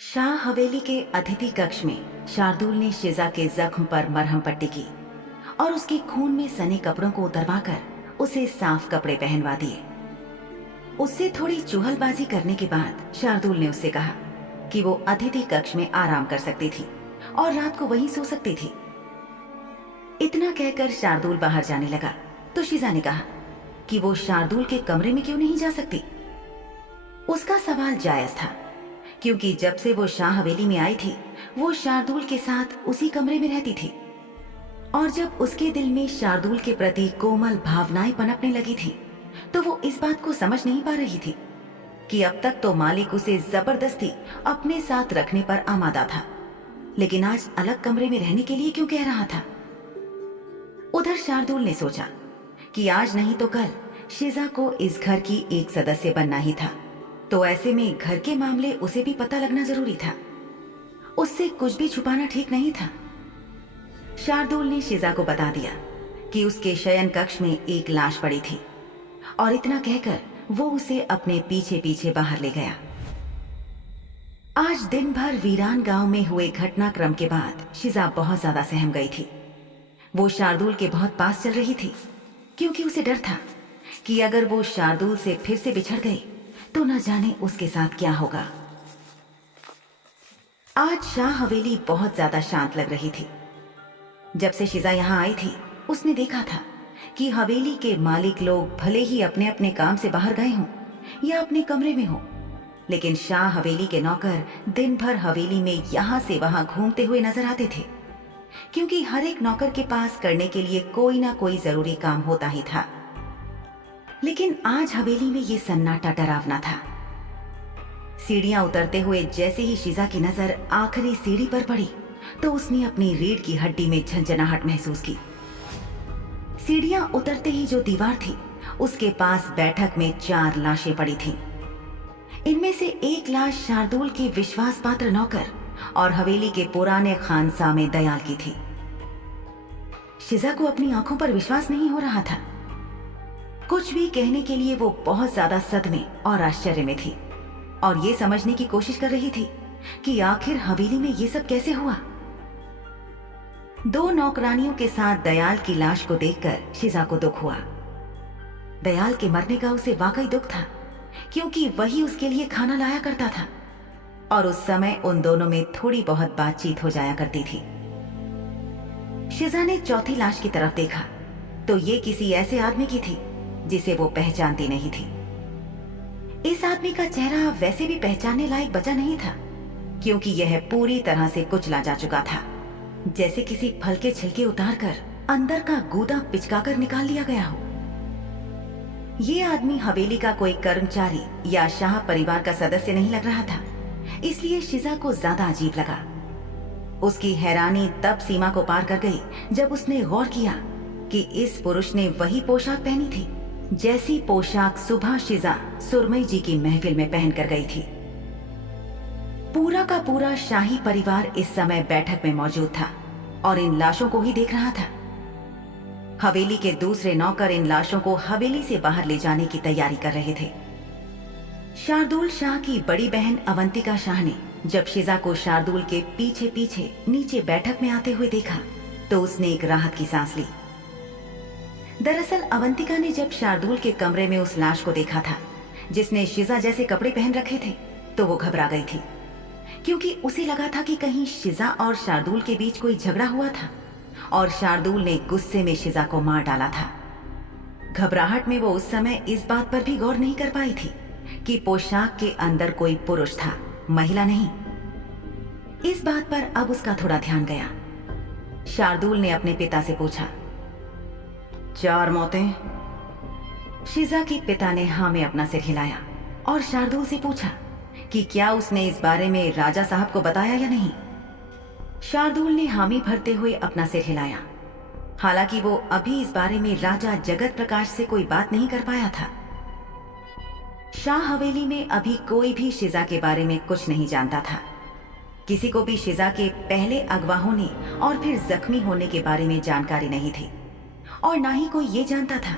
शाह हवेली के अतिथि कक्ष में शार्दुल ने शिजा के जख्म पर मरहम पट्टी की और उसके खून में सने कपड़ों को उतरवाकर उसे साफ कपड़े पहनवा दिए। उससे थोड़ी चुहलबाजी करने के बाद शार्दुल ने उससे कहा कि वो अतिथि कक्ष में आराम कर सकती थी और रात को वहीं सो सकती थी। इतना कहकर शार्दुल बाहर जाने लगा तो शिजा ने कहा कि वो शार्दुल के कमरे में क्यों नहीं जा सकती। उसका सवाल जायज था क्योंकि जब से वो शाह हवेली में आई थी वो शार्दुल के साथ उसी कमरे में रहती थी और जब उसके दिल में शार्दुल के प्रति कोमल भावनाएं पनपने लगी थी तो वो इस बात को समझ नहीं पा रही थी कि अब तक तो मालिक उसे जबरदस्ती अपने साथ रखने पर आमादा था, लेकिन आज अलग कमरे में रहने के लिए क्यों कह रहा था। उधर शार्दुल ने सोचा कि आज नहीं तो कल शिजा को इस घर की एक सदस्य बनना ही था, तो ऐसे में घर के मामले उसे भी पता लगना जरूरी था। उससे कुछ भी छुपाना ठीक नहीं था। शार्दुल ने शिजा को बता दिया कि उसके शयन कक्ष में एक लाश पड़ी थी और इतना कहकर वो उसे अपने पीछे पीछे बाहर ले गया। आज दिन भर वीरान गांव में हुए घटनाक्रम के बाद शिजा बहुत ज्यादा सहम गई थी। वो शार्दुल के बहुत पास चल रही थी क्योंकि उसे डर था कि अगर वो शार्दुल से फिर से बिछड़ गई तो न जाने उसके साथ क्या होगा। आज शाह हवेली बहुत ज्यादा शांत लग रही थी। जब से शिजा यहाँ आई थी उसने देखा था कि हवेली के मालिक लोग भले ही अपने अपने काम से बाहर गए हों या अपने कमरे में हों, लेकिन शाह हवेली के नौकर दिन भर हवेली में यहाँ से वहां घूमते हुए नजर आते थे क्योंकि हर एक नौकर के पास करने के लिए कोई ना कोई जरूरी काम होता ही था। लेकिन आज हवेली में ये सन्नाटा डरावना था। सीढ़ियां उतरते हुए जैसे ही शिजा की नजर आखिरी सीढ़ी पर पड़ी तो उसने अपनी रीढ़ की हड्डी में झंझनाहट महसूस की। सीढ़ियां उतरते ही जो दीवार थी उसके पास बैठक में 4 लाशें पड़ी थीं। इनमें से एक लाश शार्दुल के विश्वास पात्र नौकर और हवेली के पुराने खानसा में दयाल की थी। शिजा को अपनी आंखों पर विश्वास नहीं हो रहा था। कुछ भी कहने के लिए वो बहुत ज्यादा सदमे और आश्चर्य में थी और ये समझने की कोशिश कर रही थी कि आखिर हवेली में ये सब कैसे हुआ। 2 नौकरानियों के साथ दयाल की लाश को देखकर शिजा को दुख हुआ। दयाल के मरने का उसे वाकई दुख था क्योंकि वही उसके लिए खाना लाया करता था और उस समय उन दोनों में थोड़ी बहुत बातचीत हो जाया करती थी। शिजा ने चौथी लाश की तरफ देखा तो ये किसी ऐसे आदमी की थी जिसे वो पहचानती नहीं थी। इस आदमी का चेहरा वैसे भी पहचानने लायक बचा नहीं था क्योंकि यह पूरी तरह से कुचला जा चुका था, जैसे किसी फल के छिलके उतारकर अंदर का गूदा पिचकाकर निकाल लिया गया हो। ये आदमी हवेली का कोई कर्मचारी या शाह परिवार का सदस्य नहीं लग रहा था, इसलिए शिजा को ज्यादा अजीब लगा। उसकी हैरानी तब सीमा को पार कर गई जब उसने गौर किया कि इस पुरुष ने वही पोशाक पहनी थी जैसी पोशाक सुबह शिजा सुरमई जी की महफिल में पहनकर गई थी। पूरा का पूरा शाही परिवार इस समय बैठक में मौजूद था और इन लाशों को ही देख रहा था। हवेली के दूसरे नौकर इन लाशों को हवेली से बाहर ले जाने की तैयारी कर रहे थे। शार्दुल शाह की बड़ी बहन अवंतिका शाह ने जब शिजा को शार्दुल के पीछे पीछे नीचे बैठक में आते हुए देखा तो उसने एक राहत की सांस ली। दरअसल अवंतिका ने जब शार्दुल के कमरे में उस लाश को देखा था जिसने शिजा जैसे कपड़े पहन रखे थे तो वो घबरा गई थी क्योंकि उसे लगा था कि कहीं शिजा और शार्दुल के बीच कोई झगड़ा हुआ था और शार्दुल ने गुस्से में शिजा को मार डाला था। घबराहट में वो उस समय इस बात पर भी गौर नहीं कर पाई थी कि पोशाक के अंदर कोई पुरुष था, महिला नहीं। इस बात पर अब उसका थोड़ा ध्यान गया। शार्दुल ने अपने पिता से पूछा, 4 मौतें? शिजा के पिता ने हाँ में अपना सिर हिलाया और शार्दुल से पूछा कि क्या उसने इस बारे में राजा साहब को बताया या नहीं। शार्दुल ने हामी भरते हुए अपना सिर हिलाया। हालांकि वो अभी इस बारे में राजा जगत प्रकाश से कोई बात नहीं कर पाया था। शाह हवेली में अभी कोई भी शिजा के बारे में कुछ नहीं जानता था। किसी को भी शिजा के पहले अगवा होने और फिर जख्मी होने के बारे में जानकारी नहीं थी और ना ही कोई ये जानता था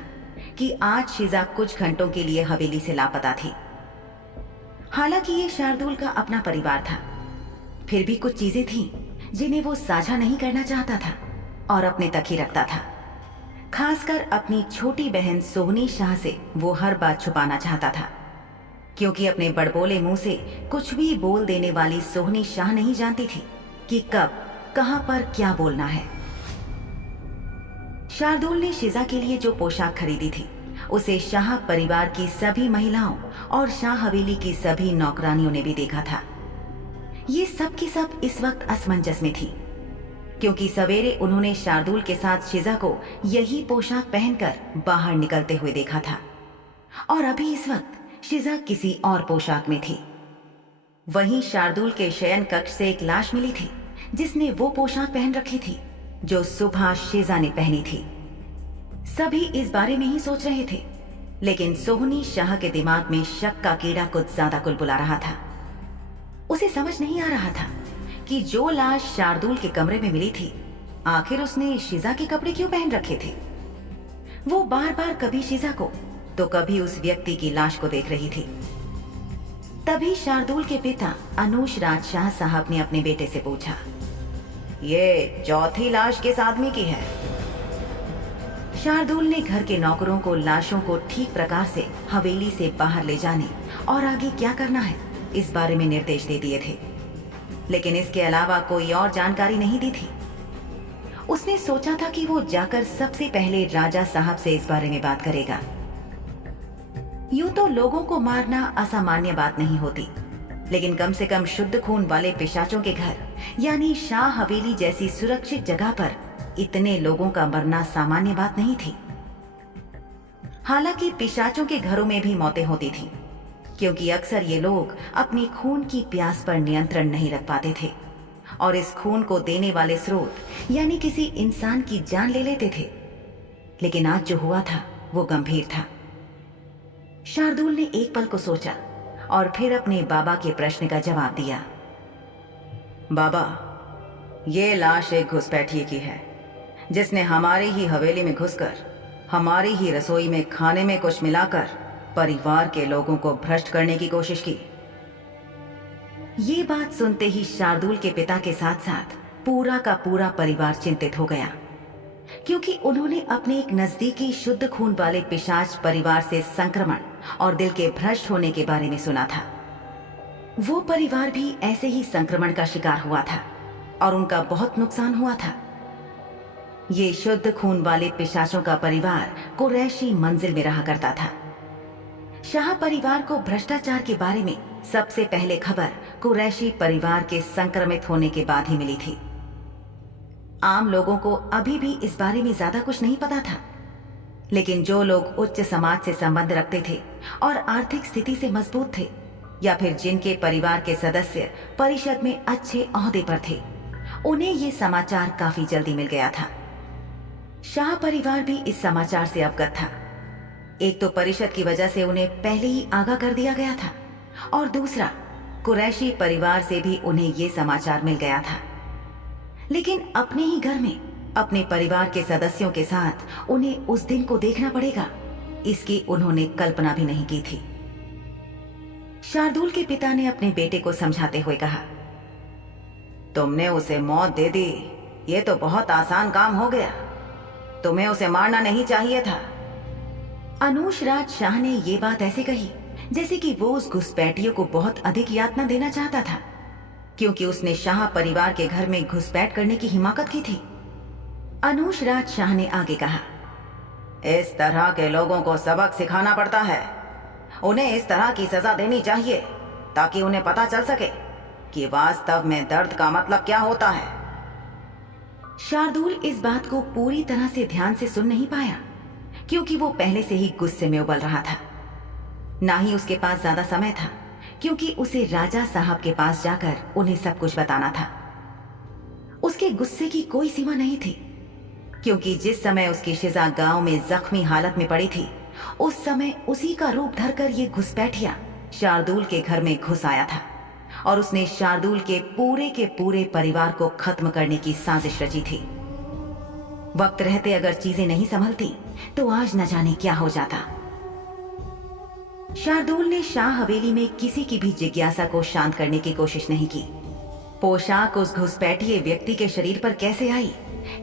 कि आज शिजा कुछ घंटों के लिए हवेली से लापता थी। हालांकि ये शार्दुल का अपना परिवार था फिर भी कुछ चीजें थीं जिन्हें वो साझा नहीं करना चाहता था और अपने तक ही रखता था। खासकर अपनी छोटी बहन सोहनी शाह से वो हर बात छुपाना चाहता था, क्योंकि अपने बड़बोले मुंह से कुछ भी बोल देने वाली सोहनी शाह नहीं जानती थी कि कब कहां पर क्या बोलना है। शार्दुल ने शिजा के लिए जो पोशाक खरीदी थी उसे शाह परिवार की सभी महिलाओं और शाह हवेली की सभी नौकरानियों ने भी देखा था। ये सब की सब इस वक्त असमंजस में थी, क्योंकि सवेरे उन्होंने शार्दुल के साथ शिजा को यही पोशाक पहनकर बाहर निकलते हुए देखा था और अभी इस वक्त शिजा किसी और पोशाक में थी। वहीं शार्दुल के शयन कक्ष से एक लाश मिली थी जिसने वो पोशाक पहन रखी थी जो सुबह शिजा ने पहनी थी। सभी इस बारे में ही सोच रहे थे, लेकिन सोहनी शाह के दिमाग में शक का कीड़ा कुछ ज्यादा कुलबुला रहा था। उसे समझ नहीं आ रहा था कि जो लाश शार्दुल के कमरे में मिली थी, आखिर उसने शिजा के कपड़े क्यों पहन रखे थे। वो बार बार कभी शिजा को तो कभी उस व्यक्ति की लाश को देख रही थी। तभी शार्दुल के पिता अनुश राज शाह साहब ने अपने बेटे से पूछा, ये चौथी लाश किस आदमी की है? शार्दुल ने घर के नौकरों को लाशों को ठीक प्रकार से हवेली से बाहर ले जाने और आगे क्या करना है इस बारे में निर्देश दे दिए थे, लेकिन इसके अलावा कोई और जानकारी नहीं दी थी। उसने सोचा था कि वो जाकर सबसे पहले राजा साहब से इस बारे में बात करेगा। यूं तो लोगों को मारना असामान्य बात नहीं होती, लेकिन कम से कम शुद्ध खून वाले पिशाचों के घर यानी शाह हवेली जैसी सुरक्षित जगह पर इतने लोगों का मरना सामान्य बात नहीं थी। हालांकि पिशाचों के घरों में भी मौतें होती थीं, क्योंकि अक्सर ये लोग अपनी खून की प्यास पर नियंत्रण नहीं रख पाते थे और इस खून को देने वाले स्रोत यानी किसी इंसान की जान ले लेते थे। लेकिन आज जो हुआ था वो गंभीर था। शार्दुल ने एक पल को सोचा और फिर अपने बाबा के प्रश्न का जवाब दिया। बाबा, ये लाश एक घुसपैठिए की है जिसने हमारी ही हवेली में घुसकर हमारी ही रसोई में खाने में कुछ मिलाकर परिवार के लोगों को भ्रष्ट करने की कोशिश की। ये बात सुनते ही शार्दुल के पिता के साथ साथ पूरा का पूरा परिवार चिंतित हो गया, क्योंकि उन्होंने अपने एक नजदीकी शुद्ध खून वाले पिशाच परिवार से संक्रमण और दिल के भ्रष्ट होने के बारे में सुना था। वो परिवार भी ऐसे ही संक्रमण का शिकार हुआ था और उनका बहुत नुकसान हुआ था। ये शुद्ध खून वाले पिशाचों का परिवार कुरैशी मंजिल में रहा करता था। शाह परिवार को भ्रष्टाचार के बारे में सबसे पहले खबर कुरैशी परिवार के संक्रमित होने के बाद ही मिली थी। आम लोगों को अभी भी इस बारे में ज्यादा कुछ नहीं पता था, लेकिन जो लोग उच्च समाज से संबंध रखते थे और आर्थिक स्थिति से मजबूत थे, या फिर जिनके परिवार के सदस्य परिषद में अच्छे ओहदे पर थे, उन्हें ये समाचार काफी जल्दी मिल गया था। शाह परिवार भी इस समाचार से अवगत था। एक तो परिषद की वजह से उन्हें पहले ही आगाह कर दिया गया था, और दूसरा कुरैशी परिवार से भी उन्हें ये समाचार मिल गया था। लेकिन अपने ही घर में अपने परिवार के सदस्यों के साथ उन्हें उस दिन को देखना पड़ेगा, इसकी उन्होंने कल्पना भी नहीं की थी। शार्दुल के पिता ने अपने बेटे को समझाते हुए कहा, तुमने उसे मौत दे दी, ये तो बहुत आसान काम हो गया। तुम्हें उसे मारना नहीं चाहिए था। अनुश राज शाह ने ये बात ऐसे कही जैसे कि वो उस घुसपैठियों को बहुत अधिक यातना देना चाहता था, क्योंकि उसने शाह परिवार के घर में घुसपैठ करने की हिमाकत की थी। अनुश राज शाह ने आगे कहा, इस तरह के लोगों को सबक सिखाना पड़ता है। उन्हें इस तरह की सजा देनी चाहिए ताकि उन्हें पता चल सके कि वास्तव में दर्द का मतलब क्या होता है। शार्दुल इस बात को पूरी तरह से ध्यान से सुन नहीं पाया, क्योंकि वो पहले से ही गुस्से में उबल रहा था। ना ही उसके पास ज्यादा समय था, क्योंकि उसे राजा साहब के पास जाकर उन्हें सब कुछ बताना था। उसके गुस्से की कोई सीमा नहीं थी, क्योंकि जिस समय उसकी शिजा गांव में जख्मी हालत में पड़ी थी, उस समय उसी का रूप धरकर ये घुसपैठिया शार्दुल के घर में घुस आया था और उसने शार्दुल के पूरे परिवार को खत्म करने की साजिश रची थी। वक्त रहते अगर चीजें नहीं संभलती तो आज न जाने क्या हो जाता। शार्दुल ने शाह हवेली में किसी की भी जिज्ञासा को शांत करने की कोशिश नहीं की। पोशाक उस घुसपैठिए व्यक्ति के शरीर पर कैसे आई,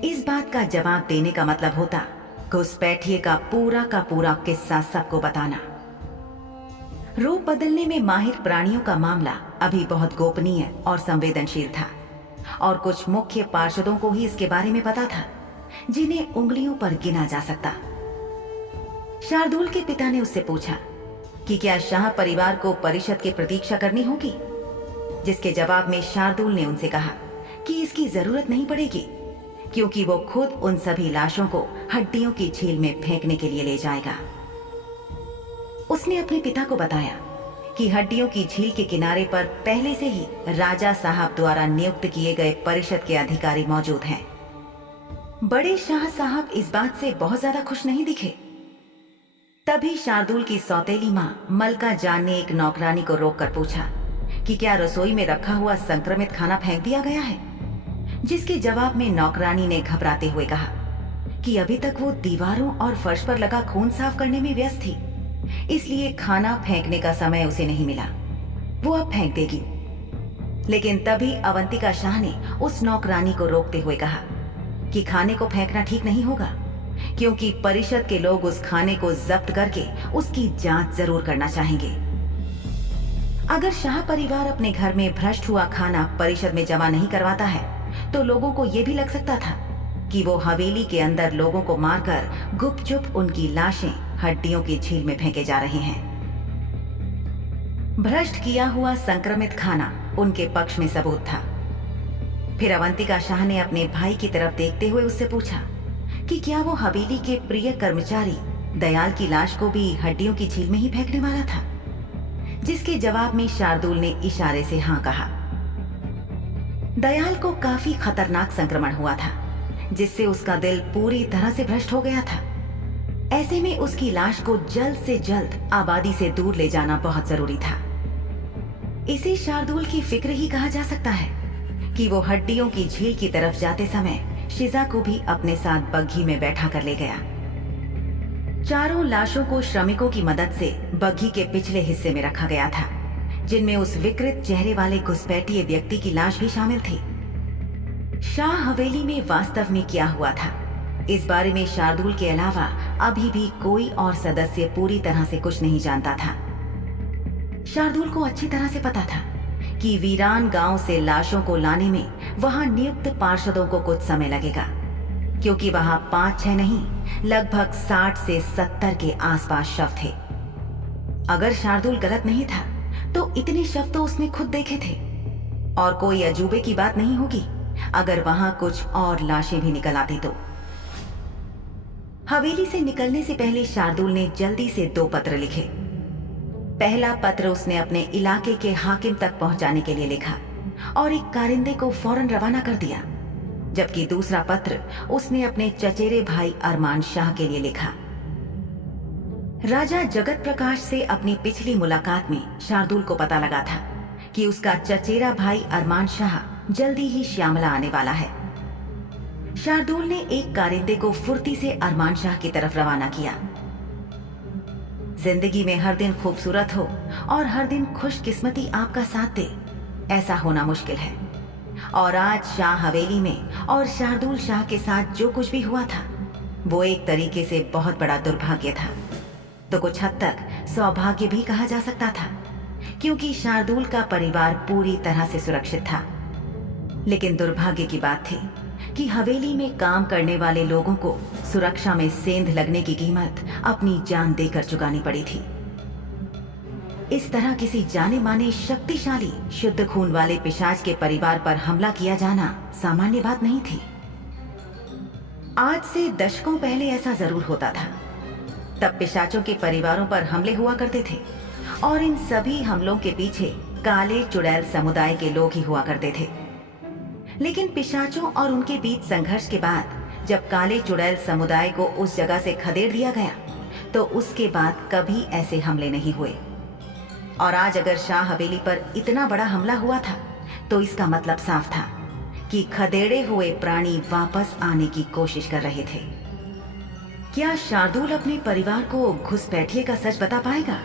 इस बात का जवाब देने का मतलब होता घुसपैठिए का पूरा किस्सा सबको बताना। रूप बदलने में माहिर प्राणियों का मामला अभी बहुत गोपनीय और संवेदनशील था और कुछ मुख्य पार्षदों को ही इसके बारे में पता था, जिन्हें उंगलियों पर गिना जा सकता। शार्दुल के पिता ने उससे पूछा कि क्या शाह परिवार को परिषद की प्रतीक्षा करनी होगी, जिसके जवाब में शार्दुल ने उनसे कहा कि इसकी जरूरत नहीं पड़ेगी, क्योंकि वो खुद उन सभी लाशों को हड्डियों की झील में फेंकने के लिए ले जाएगा। उसने अपने पिता को बताया कि हड्डियों की झील के किनारे पर पहले से ही राजा साहब द्वारा नियुक्त किए गए परिषद के अधिकारी मौजूद हैं। बड़े शाह साहब इस बात से बहुत ज्यादा खुश नहीं दिखे। तभी शार्दुल की सौतेली मां मलका जान ने एक नौकरानी को रोककर पूछा कि क्या रसोई में रखा हुआ संक्रमित खाना फेंक दिया गया है, जिसके जवाब में नौकरानी ने घबराते हुए कहा कि अभी तक वो दीवारों और फर्श पर लगा खून साफ करने में व्यस्त थी, इसलिए खाना फेंकने का समय उसे नहीं मिला, वो अब फेंक देगी। लेकिन तभी अवंतिका शाह ने उस नौकरानी को रोकते हुए कहा कि खाने को फेंकना ठीक नहीं होगा, क्योंकि परिषद के लोग उस खाने को जब्त करके उसकी जांच जरूर करना चाहेंगे। अगर शाह परिवार अपने घर में भ्रष्ट हुआ खाना परिषद में जमा नहीं करवाता है, तो लोगों को यह भी लग सकता था कि वो हवेली के अंदर लोगों को मारकर गुपचुप उनकी लाशें हड्डियों की झील में फेंके जा रहे हैं। भ्रष्ट किया हुआ संक्रमित खाना उनके पक्ष में सबूत था। फिर अवंतिका शाह ने अपने भाई की तरफ देखते हुए उससे पूछा कि क्या वो हवेली के प्रिय कर्मचारी दयाल की लाश को भी हड्डियों की झील में ही फेंकने वाला था, जिसके जवाब में शार्दुल ने इशारे से हाँ कहा। दयाल को काफी खतरनाक संक्रमण हुआ था, जिससे उसका दिल पूरी तरह से भ्रष्ट हो गया था। ऐसे में उसकी लाश को जल्द से जल्द आबादी से दूर ले जाना बहुत जरूरी था। इसे शार्दुल की फिक्र ही कहा जा सकता है कि वो हड्डियों की झील की तरफ जाते समय शिजा को भी अपने साथ बग्घी में बैठा कर ले गया। चारों लाशों को श्रमिकों की मदद से बग्घी के पिछले हिस्से में रखा गया था, जिनमें उस विकृत चेहरे वाले घुसपैठिए व्यक्ति की लाश भी शामिल थी। शाह हवेली में वास्तव में क्या हुआ था, इस बारे में शार्दुल के अलावा अभी भी कोई और सदस्य पूरी तरह से कुछ नहीं जानता था। शार्दुल को अच्छी तरह से पता था कि वीरान गांव से लाशों को लाने में वहां नियुक्त पार्षदों को कुछ समय लगेगा, क्योंकि वहां 5-6 नहीं लगभग 60 से 70 के आसपास शव थे। अगर शार्दुल गलत नहीं था तो इतने शव तो उसने खुद देखे थे, और कोई अजूबे की बात नहीं होगी अगर वहां कुछ और लाशें भी निकल आती तो। हवेली से निकलने से पहले शार्दुल ने जल्दी से 2 पत्र लिखे। पहला पत्र उसने अपने इलाके के हाकिम तक पहुंचाने के लिए लिखा और एक कारिंदे को फौरन रवाना कर दिया, जबकि दूसरा पत्र उसने अपने चचेरे भाई अरमान शाह के लिए लिखा। राजा जगत प्रकाश से अपनी पिछली मुलाकात में शार्दुल को पता लगा था कि उसका चचेरा भाई अरमान शाह जल्दी ही श्यामला आने वाला है। शार्दुल ने एक कारिंदे को फुर्ती से अरमान शाह की तरफ रवाना किया। जिंदगी में हर दिन खूबसूरत हो और हर दिन खुशकिस्मती आपका साथ दे, ऐसा होना मुश्किल है। और आज शाह हवेली में और शार्दुल शाह के साथ जो कुछ भी हुआ था वो एक तरीके से बहुत बड़ा दुर्भाग्य था, तो कुछ हद तक सौभाग्य भी कहा जा सकता था, क्योंकि शार्दुल का परिवार पूरी तरह से सुरक्षित था। लेकिन दुर्भाग्य की बात थी कि हवेली में काम करने वाले लोगों को सुरक्षा में सेंध लगने की कीमत अपनी जान देकर चुकानी पड़ी थी। इस तरह किसी जाने माने शक्तिशाली शुद्ध खून वाले पिशाच के परिवार पर हमला किया जाना सामान्य बात नहीं थी। आज से दशकों पहले ऐसा जरूर होता था। तब पिशाचों के परिवारों पर हमले हुआ करते थे और इन सभी हमलों के पीछे काले चुड़ैल समुदाय के लोग ही हुआ करते थे। लेकिन पिशाचों और उनके बीच संघर्ष के बाद जब काले चुड़ैल समुदाय को उस जगह से खदेड़ दिया गया, तो उसके बाद कभी ऐसे हमले नहीं हुए। और आज अगर शाह हवेली पर इतना बड़ा हमला हुआ था, तो इसका मतलब साफ था कि खदेड़े हुए प्राणी वापस आने की कोशिश कर रहे थे। क्या शार्दुल अपने परिवार को घुसपैठिए का सच बता पाएगा?